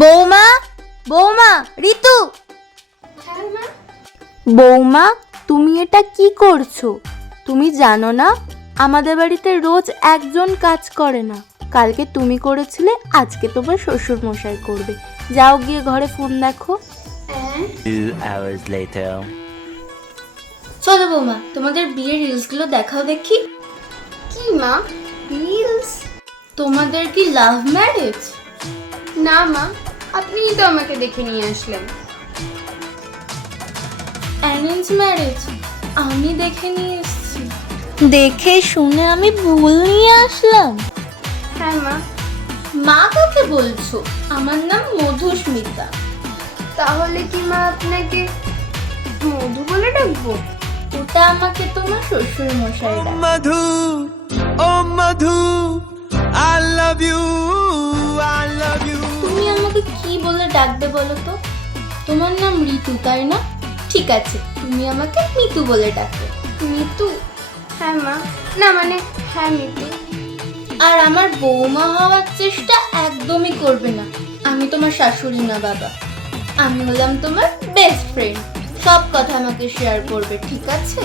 বৌমা, বৌমা, ঋতু। বৌমা, তুমি এটা কি করছো? তুমি জানো না আমাদের বাড়িতে রোজ একজন কাজ করে না। কালকে তুমি করেছিলে, আজকে তোমার শ্বশুর মশাই করবে। যাও গিয়ে ঘরে ফোন দেখো। 2 hours later. চলো বৌমা, তোমাদের বিয়ের রিলসগুলো দেখাও দেখি। কি মা, রিলস? তোমাদের কি লাভ ম্যারেজ? না মা, আপনিই তো আমাকে দেখে নিয়ে আসলেন। Arrange marriage? আমি দেখে নিয়ে এসেছি। দেখে শুনে আমি ভুল নিয়ে আসলাম। হ্যাঁ মা। মা কাকে বলছো? আমার নাম মধুস্মিতা। তাহলে কি মা আপনাকে মধু বলে ডাকবো? ওটা আমাকে তোমার শ্বশুর মশাই ডাকে। Madhu, oh Madhu, I love you, I love you. তুমি আমাকে কি বলে ডাকবে বলো তো? তোমার নাম ঋতু তাই না? ঠিক আছে, তুমি আমাকে মিতু বলে ডাকবে। মিতু? হ্যাঁ মা। না মানে হ্যাঁ মিতু। আর আমার বৌমা হওয়ার চেষ্টা একদমই করবে না। আমি তোমার শাশুড়ি না বাবা, আমি হলাম তোমার বেস্ট ফ্রেন্ড। সব কথা আমাকে শেয়ার করবে, ঠিক আছে?